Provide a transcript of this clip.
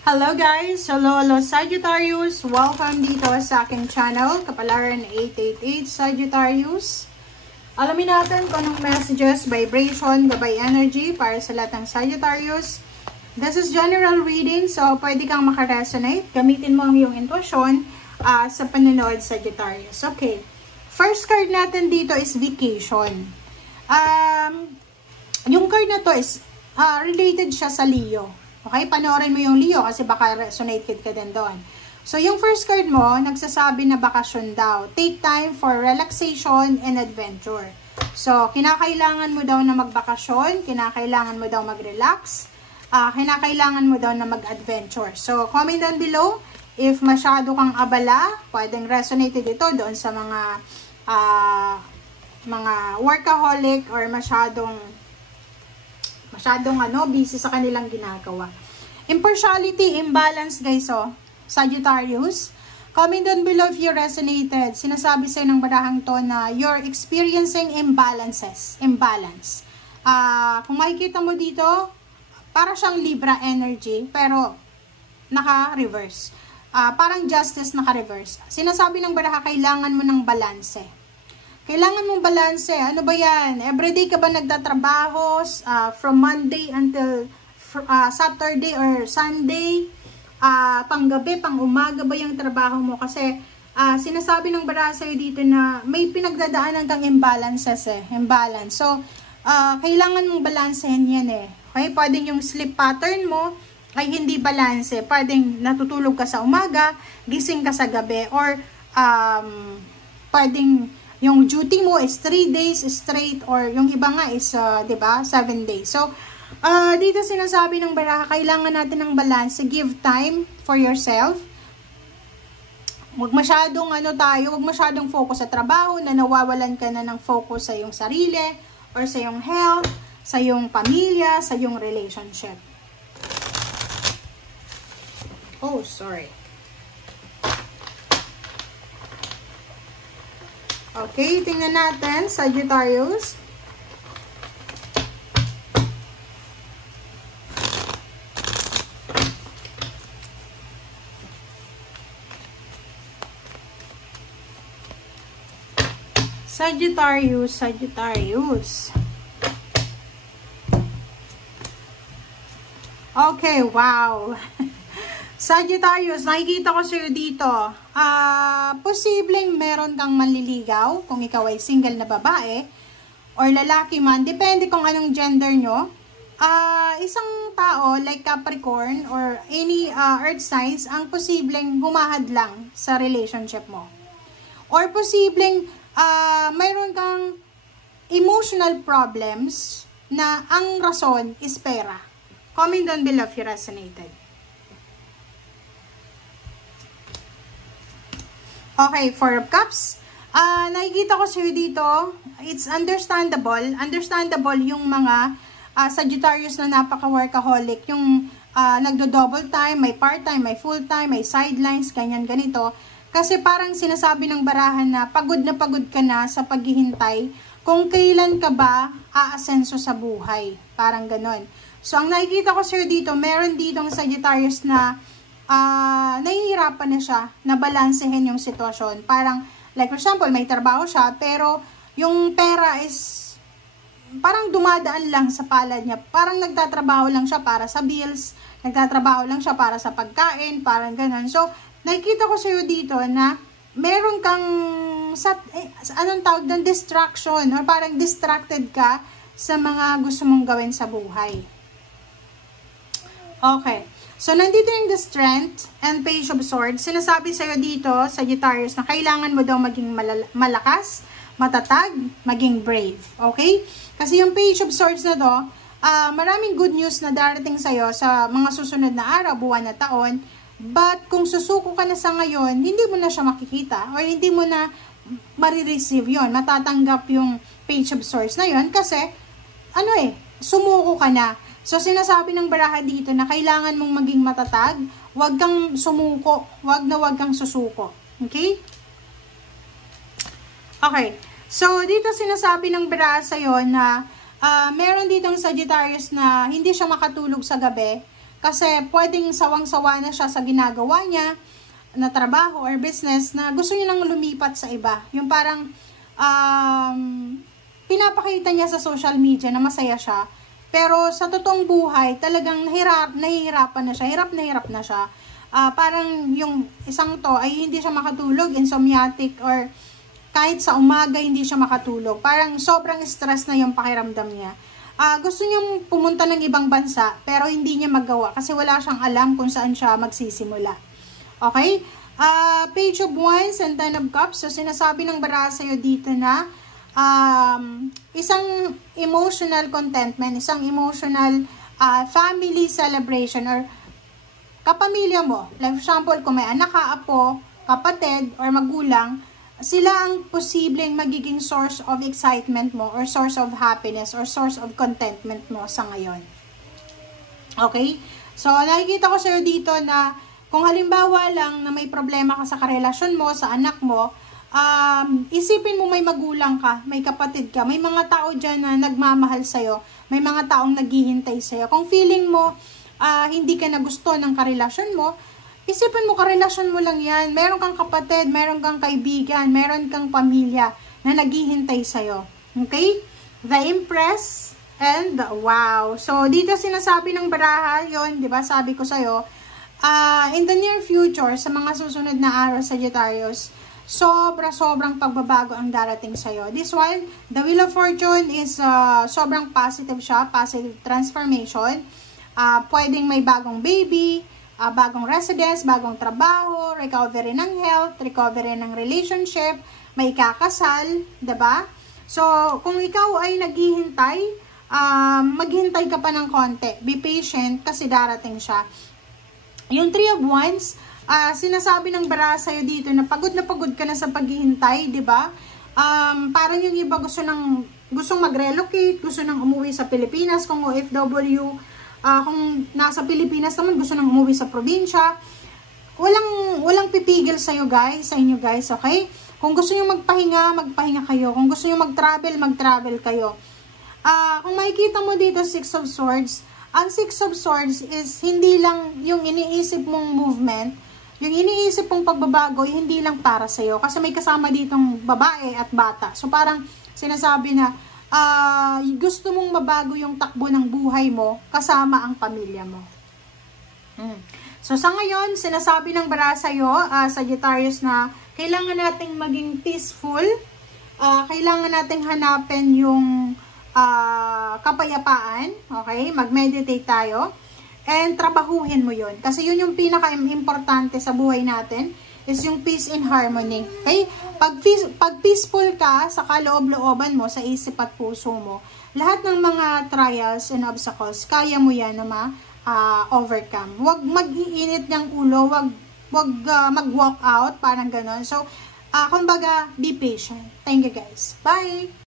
Hello guys! Hello Sagittarius! Welcome dito sa aking channel, Kapalaran 888 Sagittarius. Alamin natin kung anong messages, vibration, gabay energy para sa lahat ng Sagittarius. This is general reading, so pwede kang makaresonate. Gamitin mo ang iyong intuition sa panonood, Sagittarius. Okay, first card natin dito is vacation. Yung card na to is related siya sa Leo. Okay, panoorin mo yung Leo kasi baka resonate ka din doon. So, yung first card mo, nagsasabi na bakasyon daw. Take time for relaxation and adventure. So, kinakailangan mo daw na magbakasyon, kinakailangan mo daw mag-relax, kinakailangan mo daw na mag-adventure. So, comment down below if masyado kang abala, pwedeng resonate dito doon sa mga workaholic or masyadong busy sa kanilang ginagawa. Impartiality, imbalance guys, Sagittarius. Comment down below if you resonated. Sinasabi sa'yo ng barahang to na you're experiencing imbalance. Kung makikita mo dito, para siyang Libra energy, pero naka-reverse. Parang justice naka-reverse. Sinasabi ng baraha, kailangan mo ng balanse. Kailangan mong balanse. Ano ba yan? Everyday ka ba nagtatrabaho from Monday until Saturday or Sunday? Panggabi, pang-umaga ba yung trabaho mo? Kasi sinasabi ng baraha sa'yo dito na may pinagdadaanan kang imbalances imbalance. So, kailangan mong balansehin yan Okay? Pwedeng yung sleep pattern mo ay hindi balanse. Pwedeng natutulog ka sa umaga, gising ka sa gabi, or pwedeng yung duty mo is 3 days straight, or yung iba nga is, 'di ba, 7 days. So, dito sinasabi ng baraha, kailangan natin ng balance. Give time for yourself. Huwag masyadong huwag masyadong focus sa trabaho na nawawalan ka na ng focus sa iyong sarili or sa iyong health, sa iyong pamilya, sa iyong relationship. Oh, sorry. Okay, tingnan natin, Sagittarius. Sagittarius. Okay, wow. Sagittarius, nakikita ko sa'yo dito, posibleng meron kang manliligaw kung ikaw ay single na babae or lalaki man, depende kung anong gender nyo. Isang tao like Capricorn or any earth signs ang posibleng humahadlang sa relationship mo. Or posibleng mayroon kang emotional problems na ang rason is pera. Comment down below if you resonated. Okay, Four of Cups. Nakikita ko sa'yo dito, it's understandable. Understandable yung mga Sagittarius na napaka-workaholic. Yung nagdo-double time, may part-time, may full-time, may sidelines, ganyan-ganito. Kasi parang sinasabi ng barahan na pagod ka na sa paghihintay kung kailan ka ba aasenso sa buhay. Parang ganon. So, ang nakikita ko sa'yo dito, meron ditong Sagittarius na nahihirapan na siya na balansehin yung sitwasyon. Parang, like for example, may trabaho siya, pero yung pera is parang dumadaan lang sa palad niya. Parang nagtatrabaho lang siya para sa bills, nagtatrabaho lang siya para sa pagkain, parang ganun. So, nakikita ko sa'yo dito na meron kang, anong tawag doon, distraction, or parang distracted ka sa mga gusto mong gawin sa buhay. Okay. So, nandito yung the Strength and Page of Swords. Sinasabi sa'yo dito, Sagittarius, na kailangan mo daw maging malakas, matatag, maging brave. Okay? Kasi yung Page of Swords na to, maraming good news na darating sa'yo sa mga susunod na araw, buwan na taon. But, kung susuko ka na sa ngayon, hindi mo na siya makikita or hindi mo na marireceive yon, matatanggap yung Page of Swords na yon kasi, sumuko ka na. So, sinasabi ng baraha dito na kailangan mong maging matatag, huwag kang sumuko, huwag kang susuko. Okay? Okay. So, dito sinasabi ng baraha sa'yo na meron ditong Sagittarius na hindi siya makatulog sa gabi Kasi pwedeng sawang-sawa na siya sa ginagawa niya na trabaho or business na gusto niya nang lumipat sa iba. Yung parang pinapakita niya sa social media na masaya siya. Pero sa totoong buhay, talagang nahihirapan na siya. Hirap na siya. Parang yung isang to ay hindi siya makatulog, insomniatic, or kahit sa umaga hindi siya makatulog. Parang sobrang stress na yung pakiramdam niya. Gusto niyang pumunta ng ibang bansa pero hindi niya magawa kasi wala siyang alam kung saan siya magsisimula. Okay? Page of Wands and Ten of Cups. So sinasabi ng baraha sa'yo dito na isang emotional contentment, isang emotional family celebration or kapamilya mo. Like for example, kung may anak ka, apo, kapatid, or magulang, sila ang posibleng magiging source of excitement mo or source of happiness or source of contentment mo sa ngayon. Okay? So, nakikita ko sa'yo dito na kung halimbawa lang na may problema ka sa karelasyon mo, sa anak mo, isipin mo may magulang ka, may kapatid ka, may mga tao dyan na nagmamahal sa'yo, may mga taong naghihintay sa'yo. Kung feeling mo hindi ka na gusto ng karelasyon mo, isipin mo, karelasyon mo lang yan. Meron kang kapatid, meron kang kaibigan, meron kang pamilya na naghihintay sa'yo. Okay? The Empress and the Wow. So, dito sinasabi ng baraha, yon, di ba? Sabi ko sa'yo, in the near future, sa mga susunod na araw, Sagittarius, sobrang pagbabago ang darating sa'yo. This one, the Wheel of Fortune is sobrang positive siya, positive transformation. Pwedeng may bagong baby, bagong residence, bagong trabaho, recovery ng health, recovery ng relationship, may kakasal, diba? So, kung ikaw ay naghihintay, maghintay ka pa ng konti. Be patient kasi darating siya. Yung Three of Wands, sinasabi ng baraha sa'yo dito na pagod ka na sa paghihintay, diba? Parang yung iba gustong mag-relocate, gusto nang umuwi sa Pilipinas, kung OFW, kung nasa Pilipinas naman, gusto nang umuwi sa probinsya. Walang pipigil sa inyo guys, okay? Kung gusto niyo magpahinga kayo. Kung gusto niyo mag-travel kayo. Kung makikita mo dito, Six of Swords, ang Six of Swords is hindi lang yung iniisip mong movement, yung iniisip mong pagbabago, hindi lang para sa'yo. Kasi may kasama ditong babae at bata. So parang sinasabi na, gusto mong mabago yung takbo ng buhay mo kasama ang pamilya mo. So sa ngayon, sinasabi ng baraha sa'yo, Sagittarius, na kailangan nating maging peaceful, kailangan nating hanapin yung kapayapaan, okay? Mag-meditate tayo and trabahuhin mo yun. Kasi yun yung pinaka-importante sa buhay natin, is yung peace and harmony. Okay? Pag peaceful ka sa kaloob-looban mo, sa isip at puso mo, lahat ng mga trials and obstacles, kaya mo yan na ma-overcome. Huwag mag-iinit ng ulo, huwag mag-walk out, parang ganon. So, kumbaga, be patient. Thank you guys. Bye!